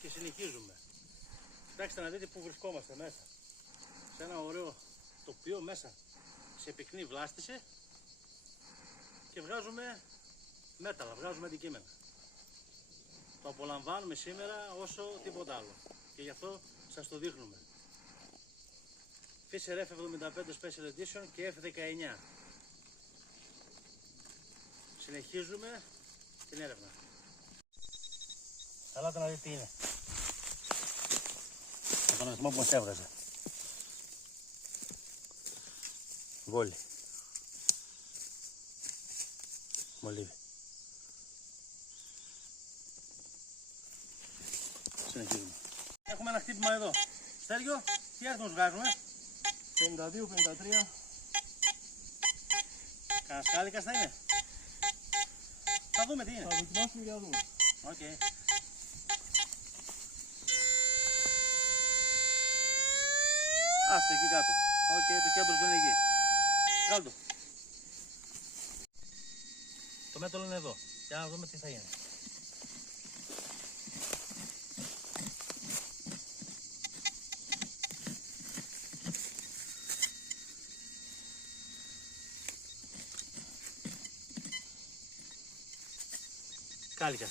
Και συνεχίζουμε. Κοιτάξτε να δείτε που βρισκόμαστε μέσα. Σε ένα ωραίο τοπίο μέσα σε πυκνή βλάστηση και βγάζουμε μέταλλα, βγάζουμε αντικείμενα. Το απολαμβάνουμε σήμερα όσο τίποτα άλλο και γι' αυτό σας το δείχνουμε. Fisher F75 Special Edition και F19. Συνεχίζουμε την έρευνα. Ελάτε να δείτε τι είναι. Με τον αριθμό που μας έβγαζε. Βόλι. Μολύβι. Συνεχίζουμε. Έχουμε ένα χτύπημα εδώ. Στέργιο, τι αριθμός βγάζουμε? 52-53. Κανένα σκάλικας θα είναι? Θα δούμε τι είναι. Θα δοκιμάσουμε για να δούμε. Okay. Άστε εκεί κάτω. Το κέντρο του είναι εκεί. Κάτω. Το μέταλλο είναι εδώ. Για να δούμε τι θα γίνει. Κάλικας.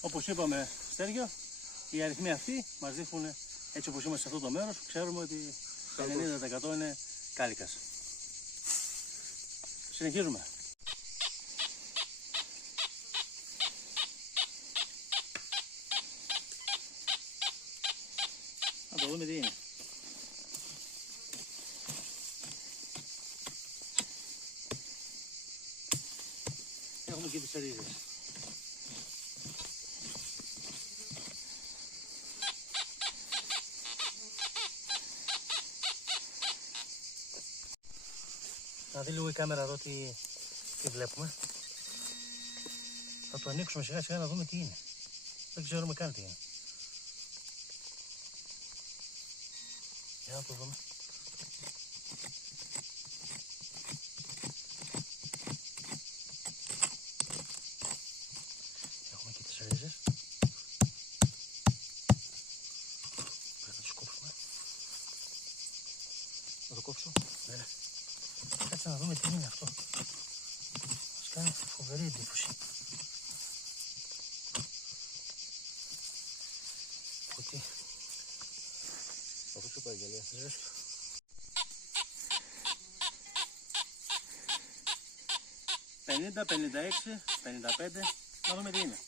Όπως είπαμε, Στέργιο, οι αριθμοί αυτοί μας δείχνουν, έτσι όπως είμαστε σε αυτό το μέρος, ξέρουμε ότι 90% είναι κάλικας. Συνεχίζουμε. Να το δούμε τι είναι. Έχουμε και τις ρίζες. Να δει λίγο η κάμερα εδώ τι βλέπουμε. Θα το ανοίξουμε σιγά σιγά να δούμε τι είναι. Δεν ξέρουμε καν τι είναι. Για να το δούμε. Έχουμε και τις ρίζες. Πρέπει να τις κόψουμε. Να το κόψω. Ναι. Κάτσε να δούμε τι είναι αυτό. Μας κάνει φοβερή εντύπωση. Κουτί. Αυτό σου πάει γυαλιά. Ζέστο. «50, 56, 55». Να δούμε τι είναι.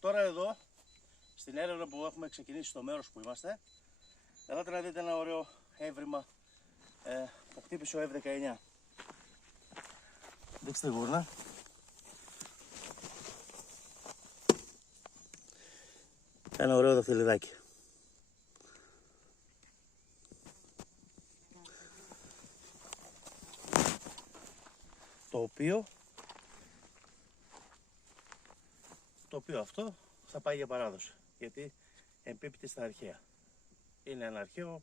Τώρα εδώ, στην έρευνα που έχουμε ξεκινήσει στο μέρος που είμαστε, ελάτε να δείτε ένα ωραίο έβριμα που χτύπησε ο F19. Δείξτε γούρνα. Ένα ωραίο δαχτυλιδάκι. Το οποίο αυτό θα πάει για παράδοση, γιατί εμπίπτει στα αρχαία. Είναι ένα αρχαίο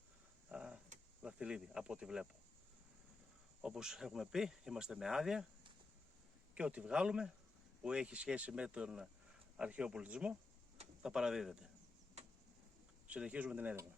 δαχτυλίδι, από ό,τι βλέπω. Όπως έχουμε πει, είμαστε με άδεια και ό,τι βγάλουμε που έχει σχέση με τον αρχαίο πολιτισμό θα παραδίδεται. Συνεχίζουμε την έρευνα.